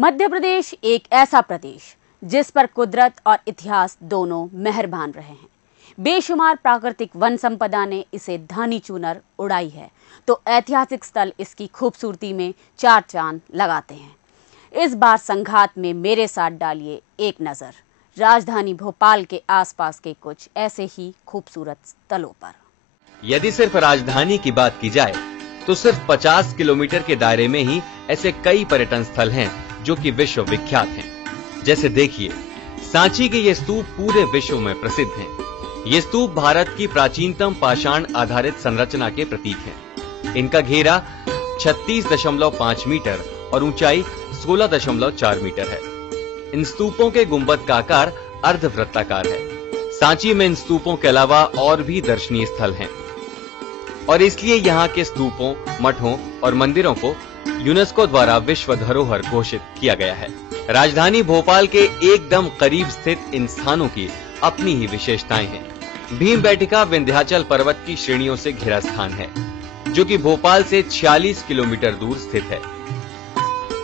मध्य प्रदेश एक ऐसा प्रदेश जिस पर कुदरत और इतिहास दोनों मेहरबान रहे हैं। बेशुमार प्राकृतिक वन संपदा ने इसे धानी चूनर उड़ाई है, तो ऐतिहासिक स्थल इसकी खूबसूरती में चार चांद लगाते हैं। इस बार संघात में मेरे साथ डालिए एक नजर राजधानी भोपाल के आसपास के कुछ ऐसे ही खूबसूरत स्थलों पर। यदि सिर्फ राजधानी की बात की जाए तो सिर्फ 50 किलोमीटर के दायरे में ही ऐसे कई पर्यटन स्थल हैं जो कि विश्व विख्यात हैं। जैसे देखिए, सांची के ये स्तूप पूरे विश्व में प्रसिद्ध हैं। ये स्तूप भारत की प्राचीनतम पाषाण आधारित संरचना के प्रतीक हैं। इनका घेरा 36.5 मीटर और ऊंचाई 16.4 मीटर है। इन स्तूपों के गुंबद का आकार अर्धवृत्ताकार है। सांची में इन स्तूपों के अलावा और भी दर्शनीय स्थल हैं और इसलिए यहाँ के स्तूपों, मठों और मंदिरों को यूनेस्को द्वारा विश्व धरोहर घोषित किया गया है। राजधानी भोपाल के एकदम करीब स्थित इन स्थानों की अपनी ही विशेषताएं हैं। भीमबेटका विंध्याचल पर्वत की श्रेणियों से घिरा स्थान है, जो कि भोपाल से 46 किलोमीटर दूर स्थित है।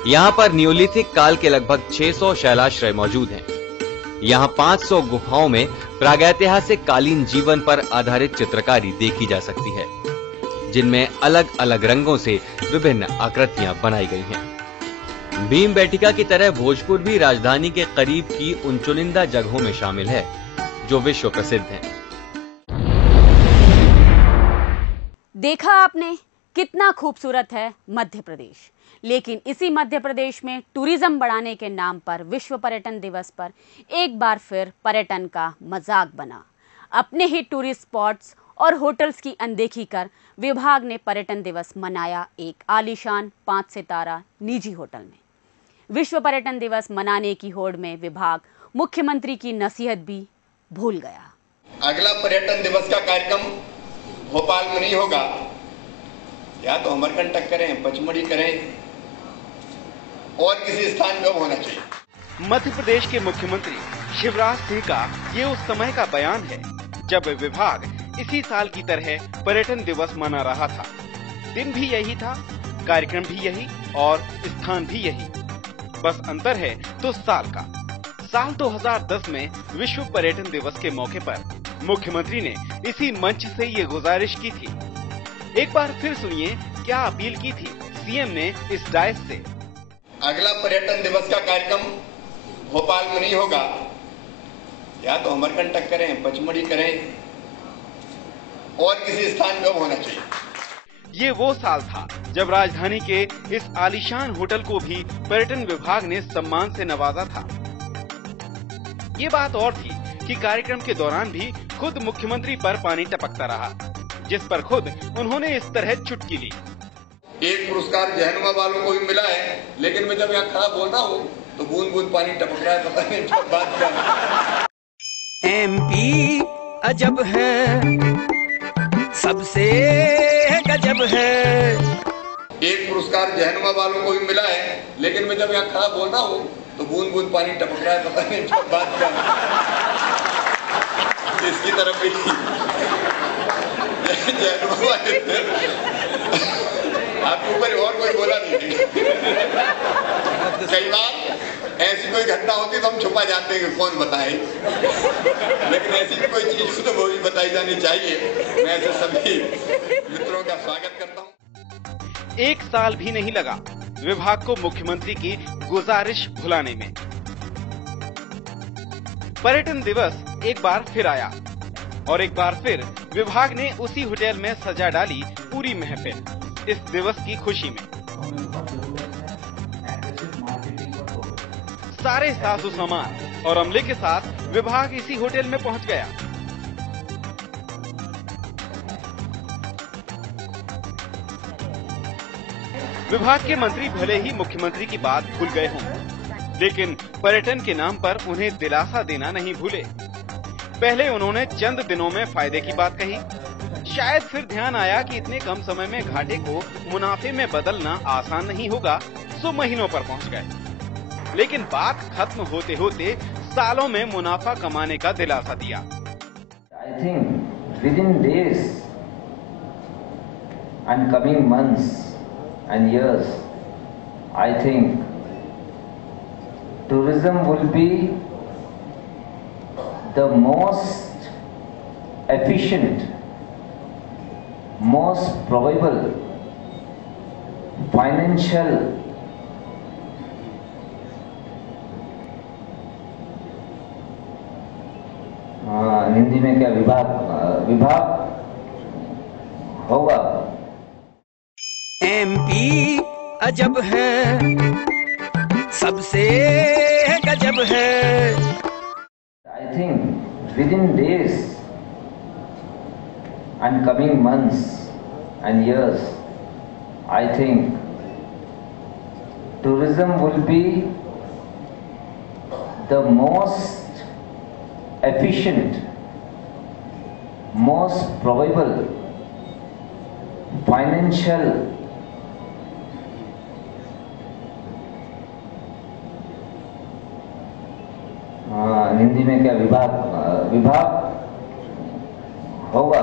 यहाँ पर नियोलिथिक काल के लगभग 600 शैलाश्रय मौजूद हैं। यहाँ 500 गुफाओं में प्रागैतिहासिक कालीन जीवन पर आधारित चित्रकारी देखी जा सकती है, जिनमें अलग अलग रंगों से विभिन्न आकृतियां बनाई गई हैं। भीमबेटका की तरह भोजपुर भी राजधानी के करीब की उन चुनिंदा जगहों में शामिल है जो विश्व प्रसिद्ध हैं। देखा आपने कितना खूबसूरत है मध्य प्रदेश, लेकिन इसी मध्य प्रदेश में टूरिज्म बढ़ाने के नाम पर विश्व पर्यटन दिवस पर एक बार फिर पर्यटन का मजाक बना। अपने ही टूरिस्ट स्पॉट्स और होटल्स की अनदेखी कर विभाग ने पर्यटन दिवस मनाया एक आलीशान 5 सितारा निजी होटल में। विश्व पर्यटन दिवस मनाने की होड़ में विभाग मुख्यमंत्री की नसीहत भी भूल गया। अगला पर्यटन दिवस का कार्यक्रम भोपाल में नहीं होगा, या तो अमरकंटक करें, पचमढ़ी करें और किसी स्थान में होना चाहिए। मध्य प्रदेश के मुख्यमंत्री शिवराज सिंह का ये उस समय का बयान है जब विभाग इसी साल की तरह पर्यटन दिवस मना रहा था। दिन भी यही था, कार्यक्रम भी यही और स्थान भी यही। बस अंतर है तो साल का। साल 2010 में विश्व पर्यटन दिवस के मौके पर मुख्यमंत्री ने इसी मंच से ये गुजारिश की थी। एक बार फिर सुनिए क्या अपील की थी सीएम ने इस डायस से। अगला पर्यटन दिवस का कार्यक्रम भोपाल में नहीं होगा, या तो अमरकंटक करें, पचमढ़ी करें और किसी स्थान में होना चाहिए। ये वो साल था जब राजधानी के इस आलीशान होटल को भी पर्यटन विभाग ने सम्मान से नवाजा था। ये बात और थी कि कार्यक्रम के दौरान भी खुद मुख्यमंत्री पर पानी टपकता रहा, जिस पर खुद उन्होंने इस तरह चुटकी ली। एक पुरस्कार जहनुमा वालों को भी मिला है, लेकिन मैं जब यहाँ खड़ा बोल रहा हूँ तो बूंद बूंद पानी टपक रहा है, पता नहीं क्या बात क्या है। एमपी अजब है, सबसे गजब है। एक पुरस्कार जहनुमा वालों को भी मिला है, लेकिन मैं जब यहाँ खड़ा बोल रहा हूँ तो बूंद बूंद पानी टपक रहा है, पता नहीं क्या बात क्या है। इसकी तरफ भी जहनुमा वाले आपके ऊपर और कोई बोला नहीं। कई बार ऐसी कोई घटना होती तो हम छुपा जाते हैं कि कौन बताए, लेकिन ऐसी भी कोई चीज तो वो भी बताई जानी चाहिए। मैं ऐसे सभी मित्रों का स्वागत करता हूँ। एक साल भी नहीं लगा विभाग को मुख्यमंत्री की गुजारिश भुलाने में। पर्यटन दिवस एक बार फिर आया और एक बार फिर विभाग ने उसी होटल में सजा डाली पूरी महफिल इस दिवस की खुशी में। सारे साजो सामान और अमले के साथ विभाग इसी होटल में पहुंच गया। विभाग के मंत्री भले ही मुख्यमंत्री की बात भूल गए हों, लेकिन पर्यटन के नाम पर उन्हें दिलासा देना नहीं भूले। पहले उन्होंने चंद दिनों में फायदे की बात कही। शायद फिर ध्यान आया कि इतने कम समय में घाटे को मुनाफे में बदलना आसान नहीं होगा, सो महीनों पर पहुंच गए। लेकिन बात खत्म होते होते सालों में मुनाफा कमाने का दिलासा दिया। I think within days and coming months and years, I think tourism will be the most efficient, most probable financial Hindi में क्या विभाग होगा। एमपी अजब है, सबसे गजब है। I think within days and coming months and years, I think tourism will be the most efficient, most probable financial Hindi में क्या विभाग होगा।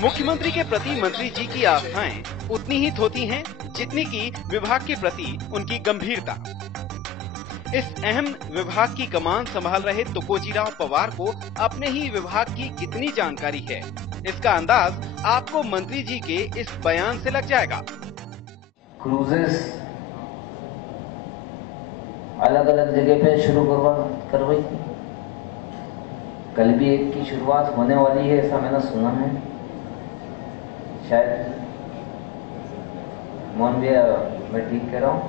मुख्यमंत्री के प्रति मंत्री जी की आस्थाएं उतनी ही होती हैं जितनी की विभाग के प्रति उनकी गंभीरता। इस अहम विभाग की कमान संभाल रहे तुकोजीराव पवार को अपने ही विभाग की कितनी जानकारी है, इसका अंदाज आपको मंत्री जी के इस बयान से लग जाएगा। क्रूजेस अलग अलग जगह पे शुरू करवाई थी। कल भी एक की शुरुआत होने वाली है, ऐसा मैंने सुना है। शायद मोहन भैया, मैं ठीक कह रहा हूँ।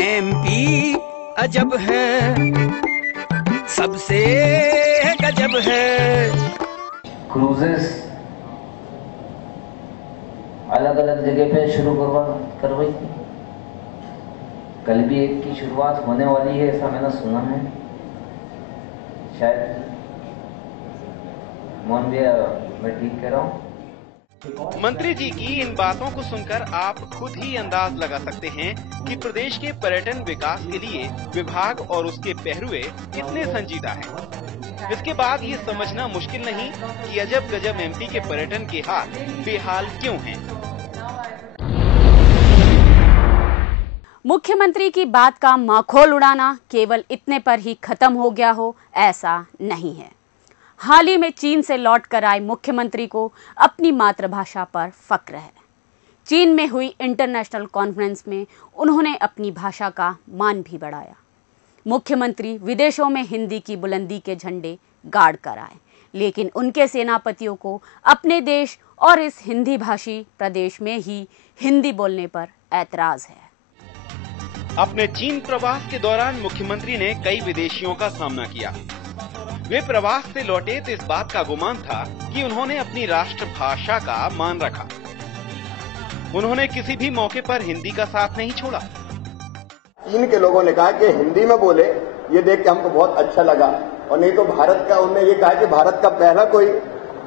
एमपी अजब है, सबसे गजब है। क्रूजेस अलग अलग जगह पे शुरू करवाई थी। कल भी एक की शुरुआत होने वाली है, ऐसा मैंने सुना है। शायद मोहन भैया, मैं ठीक कह रहा हूँ। मंत्री जी की इन बातों को सुनकर आप खुद ही अंदाज लगा सकते हैं कि प्रदेश के पर्यटन विकास के लिए विभाग और उसके पहरुए कितने संजीदा हैं। इसके बाद ये समझना मुश्किल नहीं कि अजब गजब एमपी के पर्यटन के हाल बेहाल क्यों हैं। मुख्यमंत्री की बात का माखौल उड़ाना केवल इतने पर ही खत्म हो गया हो, ऐसा नहीं है। हाल ही में चीन से लौट कर आए मुख्यमंत्री को अपनी मातृभाषा पर फक्र है। चीन में हुई इंटरनेशनल कॉन्फ्रेंस में उन्होंने अपनी भाषा का मान भी बढ़ाया। मुख्यमंत्री विदेशों में हिंदी की बुलंदी के झंडे गाड़ कर आए, लेकिन उनके सेनापतियों को अपने देश और इस हिंदी भाषी प्रदेश में ही हिंदी बोलने पर ऐतराज है। अपने चीन प्रवास के दौरान मुख्यमंत्री ने कई विदेशियों का सामना किया। वे प्रवास से लौटे तो इस बात का गुमान था कि उन्होंने अपनी राष्ट्रभाषा का मान रखा। उन्होंने किसी भी मौके पर हिंदी का साथ नहीं छोड़ा। चीन के लोगों ने कहा कि हिंदी में बोले, ये देख के हमको बहुत अच्छा लगा। और नहीं तो भारत का, उन्होंने ये कहा कि भारत का पहला कोई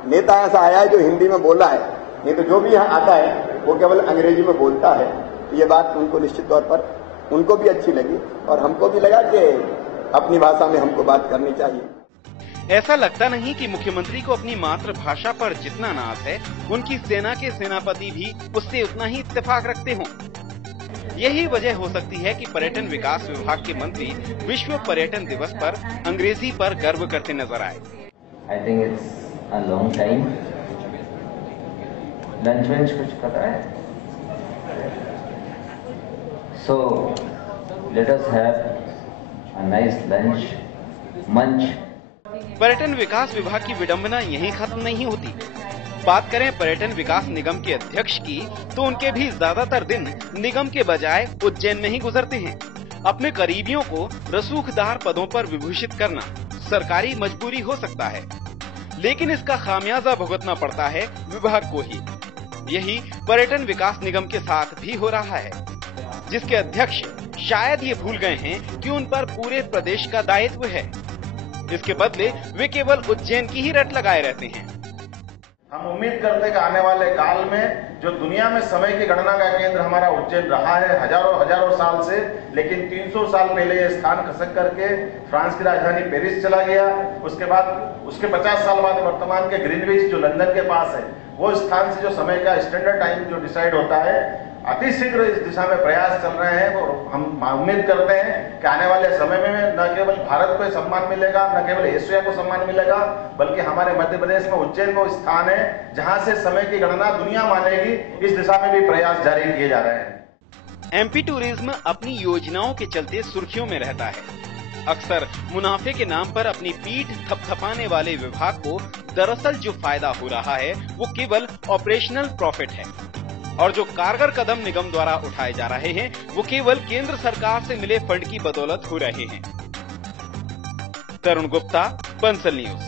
नेता ऐसा आया है जो हिंदी में बोला है, नहीं तो जो भी यहाँ आता है वो केवल अंग्रेजी में बोलता है। ये बात उनको निश्चित तौर पर उनको भी अच्छी लगी और हमको भी लगा कि अपनी भाषा में हमको बात करनी चाहिए। ऐसा लगता नहीं कि मुख्यमंत्री को अपनी मातृभाषा पर जितना नाज है, उनकी सेना के सेनापति भी उससे उतना ही इत्तेफाक रखते हों। यही वजह हो सकती है कि पर्यटन विकास विभाग के मंत्री विश्व पर्यटन दिवस पर अंग्रेजी पर गर्व करते नजर आए। I think it's a long time. Lunch वंच कुछ कर रहा है? So let us have a nice munch. पर्यटन विकास विभाग की विडंबना यहीं खत्म नहीं होती। बात करें पर्यटन विकास निगम के अध्यक्ष की, तो उनके भी ज्यादातर दिन निगम के बजाय उज्जैन में ही गुजरते हैं। अपने करीबियों को रसूखदार पदों पर विभूषित करना सरकारी मजबूरी हो सकता है, लेकिन इसका खामियाजा भुगतना पड़ता है विभाग को ही। यही पर्यटन विकास निगम के साथ भी हो रहा है, जिसके अध्यक्ष शायद ये भूल गए हैं कि उन पर पूरे प्रदेश का दायित्व है। इसके बदले वे केवल उज्जैन की ही रट लगाए रहते हैं। हम उम्मीद करते हैं कि आने वाले काल में जो दुनिया में समय की गणना का केंद्र हमारा उज्जैन रहा है हजारों साल से, लेकिन 300 साल पहले ये स्थान खसक करके फ्रांस की राजधानी पेरिस चला गया। उसके बाद उसके 50 साल बाद वर्तमान के ग्रीनविच जो लंदन के पास है, वो स्थान से जो समय का स्टैंडर्ड टाइम जो डिसाइड होता है, अतिशीघ्र इस दिशा में प्रयास चल रहे हैं। और हम उम्मीद करते हैं कि आने वाले समय में न केवल भारत को सम्मान मिलेगा, न केवल एशिया को सम्मान मिलेगा, बल्कि हमारे मध्य प्रदेश में उज्जैन वो स्थान है जहां से समय की गणना दुनिया मानेगी। इस दिशा में भी प्रयास जारी किए जा रहे हैं। एमपी टूरिज्म अपनी योजनाओं के चलते सुर्खियों में रहता है। अक्सर मुनाफे के नाम पर अपनी पीठ थपथपाने वाले विभाग को दरअसल जो फायदा हो रहा है वो केवल ऑपरेशनल प्रॉफिट है, और जो कारगर कदम निगम द्वारा उठाए जा रहे हैं वो केवल केंद्र सरकार से मिले फंड की बदौलत हो रहे हैं। तरुण गुप्ता, बंसल न्यूज।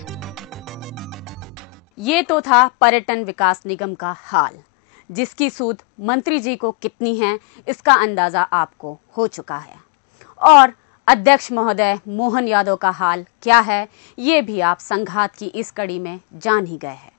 ये तो था पर्यटन विकास निगम का हाल, जिसकी सूद मंत्री जी को कितनी है इसका अंदाजा आपको हो चुका है। और अध्यक्ष महोदय मोहन यादव का हाल क्या है ये भी आप संघात की इस कड़ी में जान ही गए हैं।